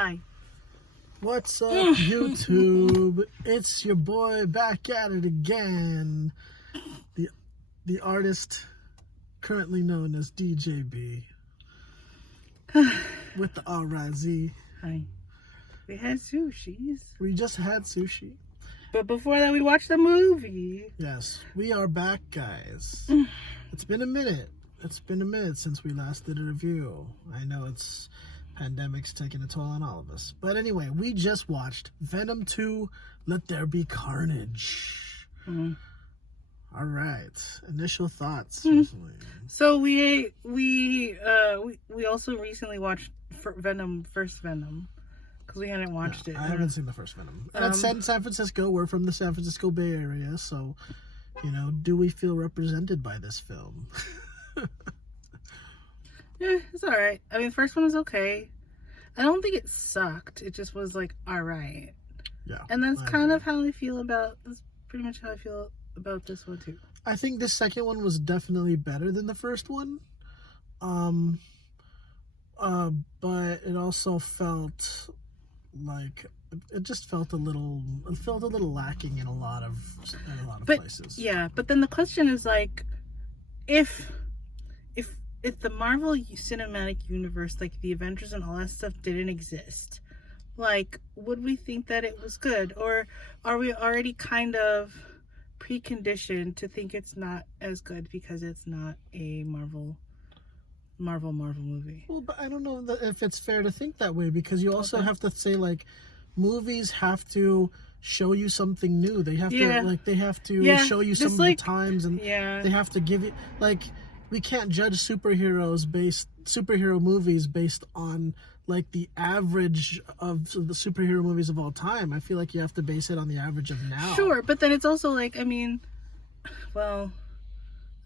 Hi. What's up, YouTube? It's your boy back at it again. The artist currently known as DJB with the RIZ. Hi. We had sushis. We just had sushi. But before that, we watched the movie. Yes, we are back, guys. It's been a minute. It's been a minute since we last did a review. I know it's pandemic's taking a toll on all of us. But anyway, we just watched Venom 2, Let There Be Carnage. All right. Initial thoughts. So we also recently watched Venom, first Venom, because we hadn't watched it. I haven't seen the first Venom. And it's set in San Francisco. We're from the San Francisco Bay Area, so, you know, do we feel represented by this film? Yeah, it's all right. I mean, the first one was okay. I don't think it sucked. It just was like all right. Yeah. And that's kind of how I feel about this. Pretty much how I feel about this one too. I think the second one was definitely better than the first one. But it also felt like it just felt a little lacking in a lot of places. Yeah, but then the question is like, if the Marvel Cinematic Universe, like the Avengers and all that stuff, didn't exist, like, would we think that it was good, or are we already kind of preconditioned to think it's not as good because it's not a Marvel movie? Well, but I don't know if it's fair to think that way, because you also have to say, like, movies have to show you something new. They have to show you some of the times, and they have to give you, like, we can't judge superhero movies based on, like, the average of the superhero movies of all time. I feel like you have to base it on the average of now. Sure, but then it's also like, I mean, well,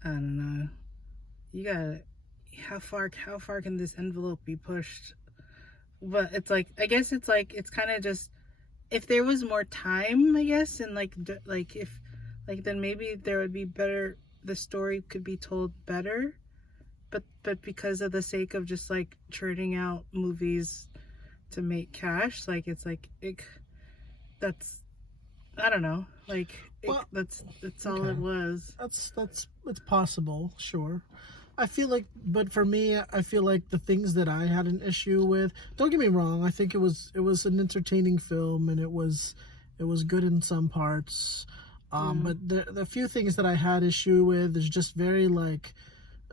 I don't know. You gotta, how far can this envelope be pushed? But it's like, I guess it's like, it's kind of just, if there was more time, I guess, and then maybe there would be better, the story could be told better, but because of the sake of just like churning out movies to make cash, like, it's like that's, I don't know, like, that's all it was. It's possible, sure. I feel like, but for me, I feel like the things that I had an issue with, don't get me wrong, I think it was an entertaining film, and it was good in some parts. But the few things that I had issue with is just very like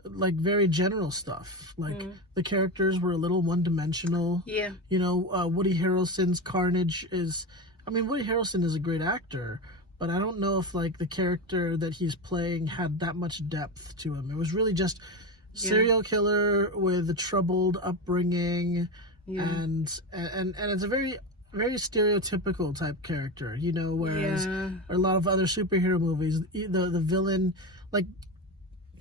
very general stuff. Like, the characters were a little one-dimensional. Yeah. You know, Woody Harrelson's Carnage Woody Harrelson is a great actor, but I don't know if, like, the character that he's playing had that much depth to him. It was really just serial killer with a troubled upbringing, and it's a very, very stereotypical type character, you know, whereas a lot of other superhero movies, the villain, like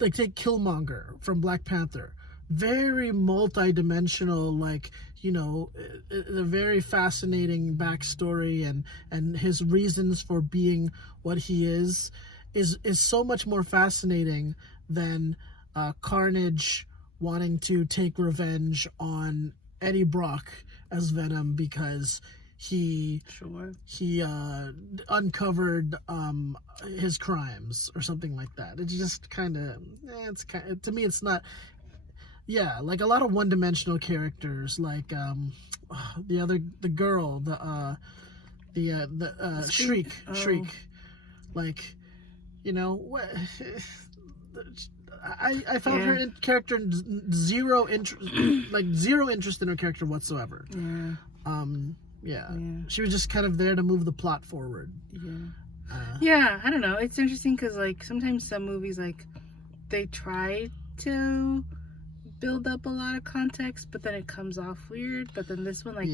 take Killmonger from Black Panther, very multi-dimensional, like, you know, a very fascinating backstory, and his reasons for being what he is so much more fascinating than Carnage wanting to take revenge on Eddie Brock as Venom because he uncovered his crimes or something like that. It's just kind of, to me, it's not. Yeah, like a lot of one-dimensional characters, like the girl, Shriek, like, you know, I found her character zero interest in her character whatsoever. She was just kind of there to move the plot forward. I don't know. It's interesting because, like, sometimes some movies, like, they try to build up a lot of context, but then it comes off weird. But then this one, like,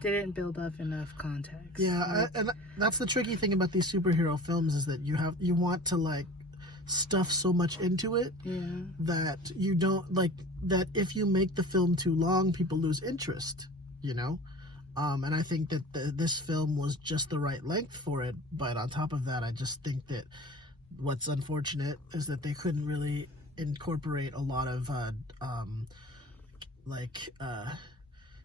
didn't build up enough context. And that's the tricky thing about these superhero films, is that you want to, like, stuff so much into it that you don't, like, that if you make the film too long, people lose interest, you know. And I think that this film was just the right length for it. But on top of that, I just think that what's unfortunate is that they couldn't really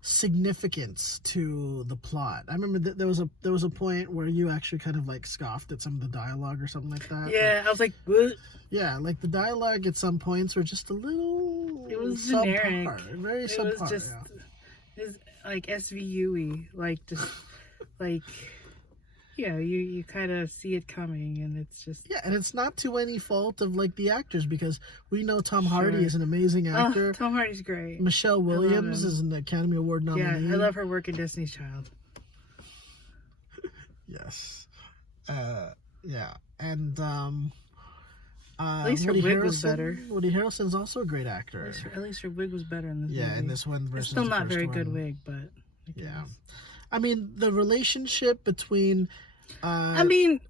significance to the plot. I remember there was a point where you actually kind of like scoffed at some of the dialogue or something like that. Yeah, I was like, what? Yeah, like the dialogue at some points were just a little. It was subpar, generic. very It subpar. was just, Yeah. it's like SVU-y, like just like, you kind of see it coming, and it's just. Yeah, and it's not to any fault of like the actors, because we know Tom Hardy Sure. is an amazing actor. Oh, Tom Hardy's great. Michelle Williams him. is an Academy Award nominee. Yeah, I love her work in Destiny's Child. Yes. Yeah, and At least her Woody wig was Harrelson- better. Woody Harrelson's also a great actor. At least her wig was better in this movie. Yeah, in this one versus It's still the not first very one. good wig, but I Yeah. guess. I mean, the relationship between I mean,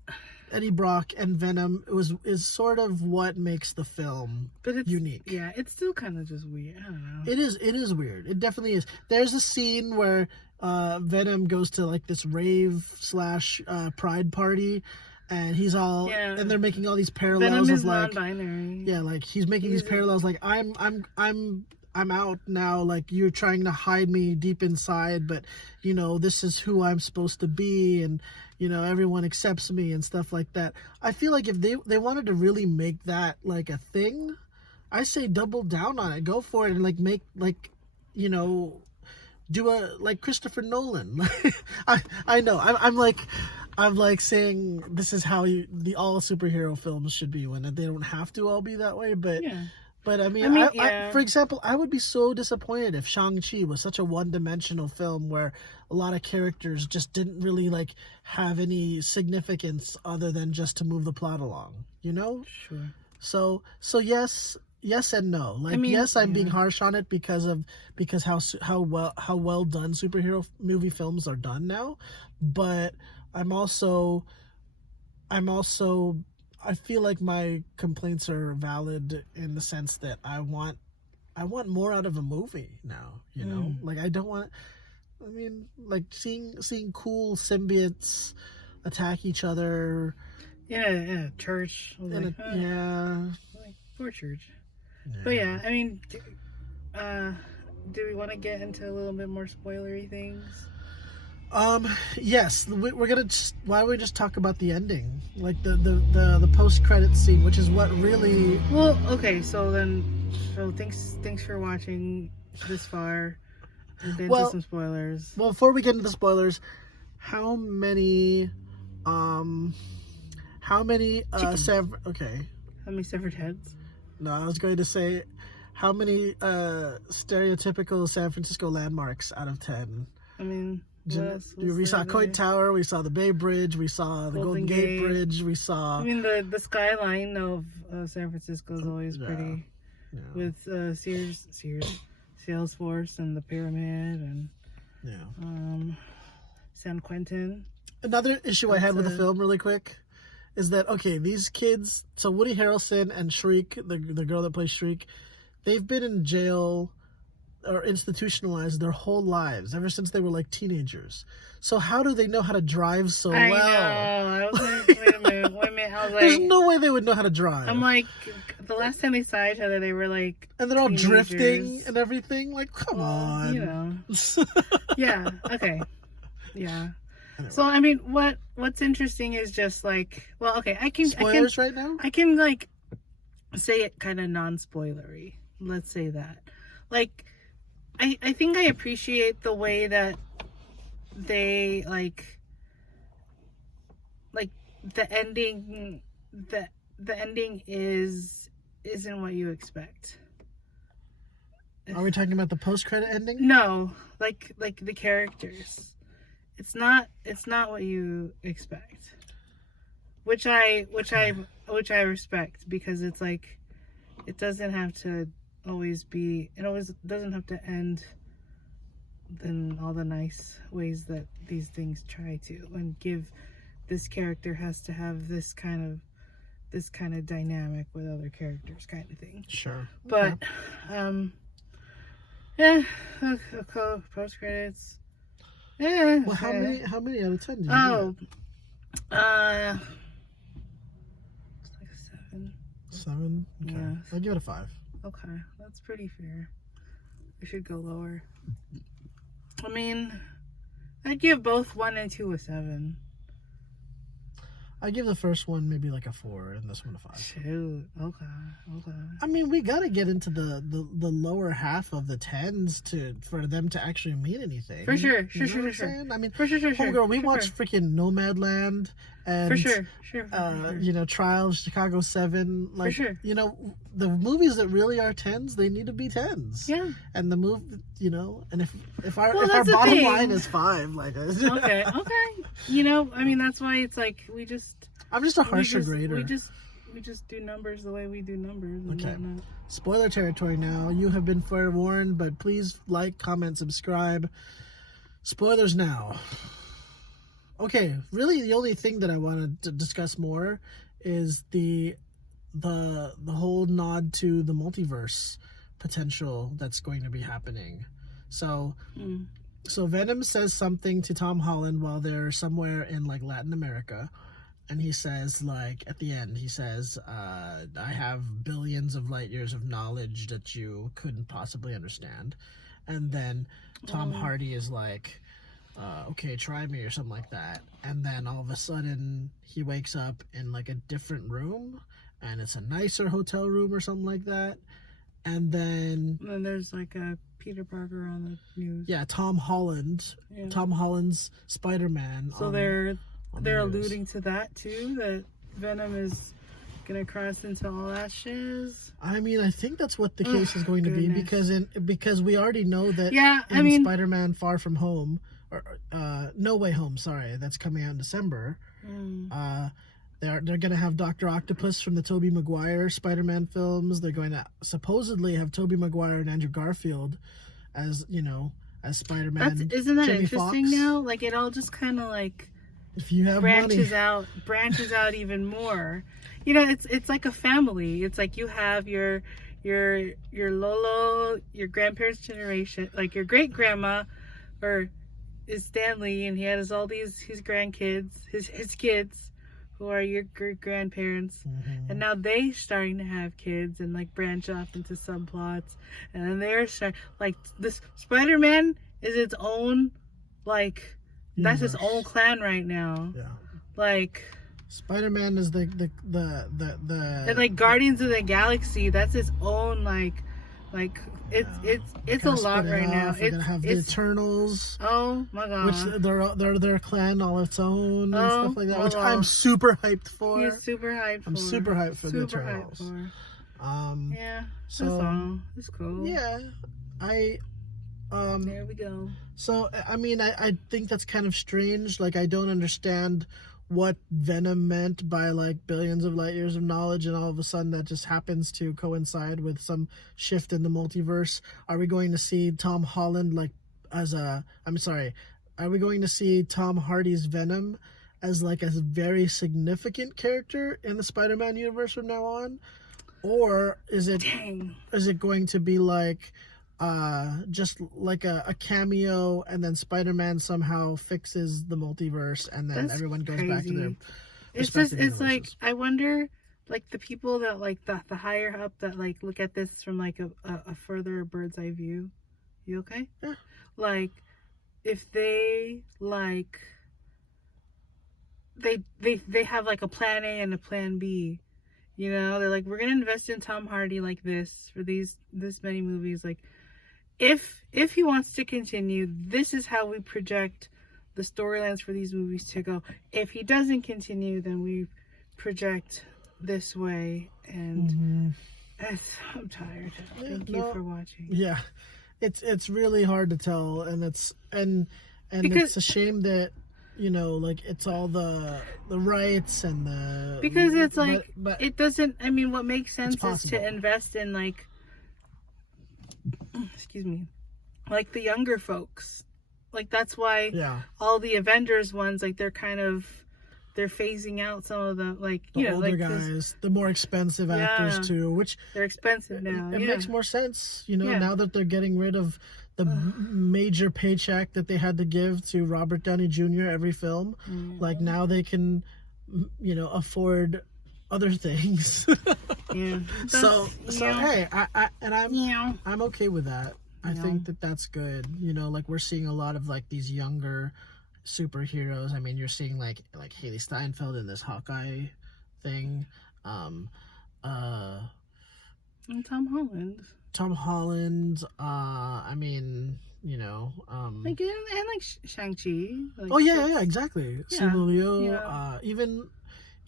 Eddie Brock and Venom is sort of what makes the film but it's unique. Yeah, it's still kind of just weird. I don't know. It is weird. It definitely is. There's a scene where Venom goes to like this rave / pride party, and he's all and they're making all these parallels Venom is of like non-binary. yeah, like he's making these parallels like I'm out now, like you're trying to hide me deep inside, but this is who I'm supposed to be, and everyone accepts me and stuff like that. I feel like if they wanted to really make that like a thing, I say double down on it, go for it, and like make like do a like Christopher Nolan. I know I'm like saying this is how all superhero films should be, when they don't have to all be that way, but. Yeah. But I mean, for example, I would be so disappointed if Shang-Chi was such a one-dimensional film where a lot of characters just didn't really like have any significance other than just to move the plot along, Sure. So yes and no. Like, yes, I'm being harsh on it because how well done superhero movie films are done now, but I feel like my complaints are valid in the sense that I want more out of a movie now, Like I don't want, I mean, like seeing cool symbiotes attack each other. Yeah, church. Like, poor church. Yeah. But yeah, I mean, do we want to get into a little bit more spoilery things? Yes, we're gonna. Why don't we just talk about the ending, like the post-credit scene, which is what really. Well, okay, so thanks for watching this far. We've been to some spoilers. Well, before we get into the spoilers, how many How many severed heads? No, I was going to say how many stereotypical San Francisco landmarks out of 10? I mean, we saw Coit Tower, we saw the Bay Bridge, we saw the Golden Gate Bridge, we saw... I mean, the skyline of San Francisco is always pretty. Yeah. With Salesforce and the Pyramid and San Quentin. Another issue I had with the film, really quick, is that, okay, these kids... So Woody Harrelson and Shriek, the girl that plays Shriek, they've been in jail or institutionalized their whole lives, ever since they were like teenagers. So how do they know how to drive so well? I was like, wait a minute. I was like, there's no way they would know how to drive. I'm like, the last time they saw each other, they were like, and they're all teenagers. drifting and everything. Like, come on. You know. Yeah. Okay. Yeah. Anyway. So I mean, what's interesting is just like, well, okay, spoilers right now. I can like say it kind of non-spoilery. Let's say that. Like, I think I appreciate the way that they like the ending. The ending isn't what you expect. Are we talking about the post-credit ending? No, like the characters. It's not what you expect. Which I respect, because it's like it doesn't have to always be, it always doesn't have to end in all the nice ways that these things try to, and give this character has to have this kind of dynamic with other characters kind of thing. Sure. But yeah, post credits. Yeah. Well, how many out of 10 did you give it? It's like a 7. 7? Okay. Yeah. I'll give it a 5. Okay, that's pretty fair. We should go lower. I mean, I'd give both 1 and 2 a 7. I give the first one maybe like a 4 and this one a 5. Shoot. Okay. I mean, we gotta get into the lower half of the 10s for them to actually mean anything. For sure. You know what I'm saying? I mean, For sure. homegirl, we watched freaking Nomadland and For sure. you know, Trials, Chicago 7. Like, For sure. you know, the movies that really are 10s, they need to be 10s. Yeah. And the move, you know, and if our Well, that's the bottom thing. line is 5, like, Okay. You know, I mean, that's why it's like I'm just a harsher grader. We just do numbers the way we do numbers and Okay. whatnot. Spoiler territory now. You have been forewarned, but please like, comment, subscribe. Spoilers now. Okay, really the only thing that I wanted to discuss more is the whole nod to the multiverse potential that's going to be happening. So Venom says something to Tom Holland while they're somewhere in like Latin America. And he says, like, at the end, he says, I have billions of light years of knowledge that you couldn't possibly understand. And then Tom Hardy is like, okay, try me, or something like that. And then all of a sudden, he wakes up in, like, a different room. And it's a nicer hotel room or something like that. And then there's, like, a Peter Parker on the news. Yeah, Tom Holland. Yeah. Tom Holland's Spider-Man. So they're alluding to that too, that Venom is gonna cross into all that shiz. I mean, I think that's what the case is going to be because we already know that. Yeah, I mean, Spider-Man: Far From Home, or No Way Home. Sorry, that's coming out in December. They're gonna have Dr. Octopus from the Tobey Maguire Spider-Man films. They're going to supposedly have Tobey Maguire and Andrew Garfield as as Spider-Man. Isn't that Jimmy interesting Fox. now? Like, it all just kind of like. If you have branches money. out even more. You know, it's like a family. It's like you have your Lolo, your grandparents' generation, like your great grandma, or is Stanley, and he has all his grandkids, his kids, who are your great grandparents, and now they starting to have kids and like branch off into subplots, and then they're like this Spider-Man is its own like. That's his own clan right now. Yeah. Like Spider-Man is the and like Guardians of the Galaxy, that's his own like it's a lot right now. We're gonna have the Eternals. Oh my god. Which they're a clan all its own and stuff like that. Which well. I'm super hyped for. He's super hyped for. I'm super hyped for the Eternals. Yeah. So that's all. It's cool. Yeah. There we go. So, I mean, I think that's kind of strange. Like, I don't understand what Venom meant by, like, billions of light years of knowledge, and all of a sudden that just happens to coincide with some shift in the multiverse. Are we going to see Tom Holland, like, are we going to see Tom Hardy's Venom as, like, a very significant character in the Spider-Man universe from now on? Or is it going to be, like... just like a cameo, and then Spider-Man somehow fixes the multiverse, and then everyone goes back to their respective it's universes. like, I wonder, like, the people that like the higher up that like look at this from like a further bird's eye view. You okay? Yeah. Like, if they like they have like a plan A and a plan B. You know, they're like, we're gonna invest in Tom Hardy like this for this many movies. Like, if he wants to continue, this is how we project the storylines for these movies to go. If he doesn't continue, then we project this way. And I'm tired. Thank you for watching. Yeah, it's really hard to tell, and it's a shame that like it's all the rights and the because it's like but it doesn't. I mean, what makes sense is to invest in like. Excuse me, like the younger folks, like that's why all the Avengers ones, like they're phasing out some of the like the older like guys, the more expensive actors too, which they're expensive now. It makes more sense, now that they're getting rid of the major paycheck that they had to give to Robert Downey Jr. every film. Like now they can, afford other things. Yeah. So hey, I'm okay with that. I think that that's good. You know, like we're seeing a lot of like these younger superheroes. I mean, you're seeing like Haley Steinfeld in this Hawkeye thing. And Tom Holland. Tom Holland. I mean, you know, Like and like Shang-Chi. Like, oh yeah, exactly. Yeah, Simu Liu. yeah.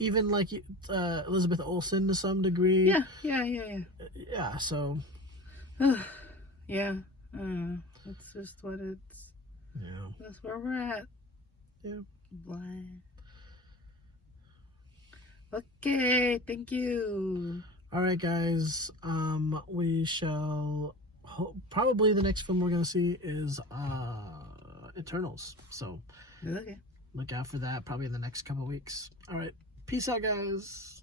Even like Elizabeth Olsen to some degree. Yeah. So. Yeah. It's just what it's. Yeah. That's where we're at. Yeah. Blah. Okay. Thank you. All right, guys. We shall. Probably the next film we're gonna see is Eternals. So Okay. look out for that. Probably in the next couple weeks. All right. Peace out, guys.